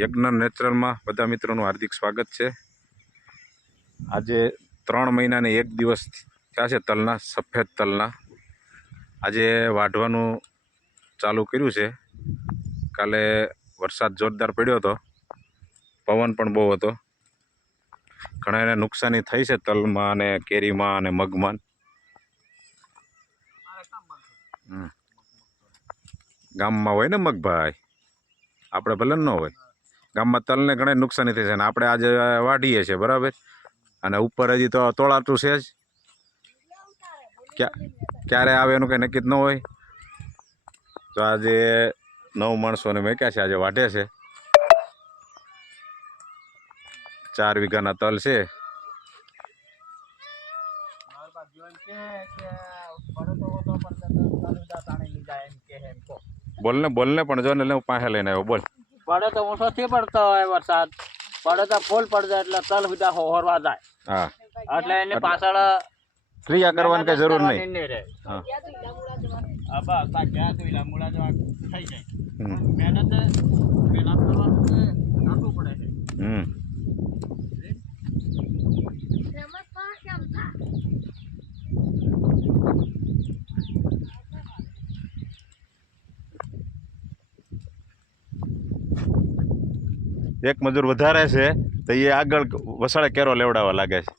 યજ્ઞ નેચરલમાં બધા મિત્રોનું હાર્દિક સ્વાગત છે. આજે ત્રણ મહિનાને એક દિવસ થયા છે તલના, સફેદ તલના. આજે વાઢવાનું ચાલુ કર્યું છે. કાલે વરસાદ જોરદાર પડ્યો હતો. પવન પણ બહુ હતો. ઘણા એને નુકસાની થઈ છે તલમાં અને કેરીમાં અને મગમાં. ગામમાં હોય ને મગભાઈ? આપણે ભલે ન હોય. ગામમાં તલને ઘણા નુકસાની થઈ છે અને આપણે આજે વાઢીએ છીએ, બરાબર? અને ઉપર હજી તો તોળાતું છે જ. ક્યાં, ક્યારે આવે એનું કંઈ નક્કી જ ન હોય. તો આજે નવ માણસોને મેક્યા છે, આજે વાઢે છે. ચાર વીઘાના તલ છે. બોલને બોલને પણ જો ને હું પાસે લઈને આવ્યો, બોલ. પડે તો ઓછો થી પડતો હોય વરસાદ. પડે તો ફૂલ પડી જાય એટલે તલ બીજા હોરવા જાય. હા. એટલે એને પાછળ ક્રિયા કરવાની કઈ જરૂર નહીં. હા. બસ ગયા તો થઈ જાય. મહેનત મહેનત કરવાનું નાખવું પડે છે. હમ. એક મજૂર વધારે છે તો એ આગળ વસાડે કેરો લેવડાવવા લાગે છે.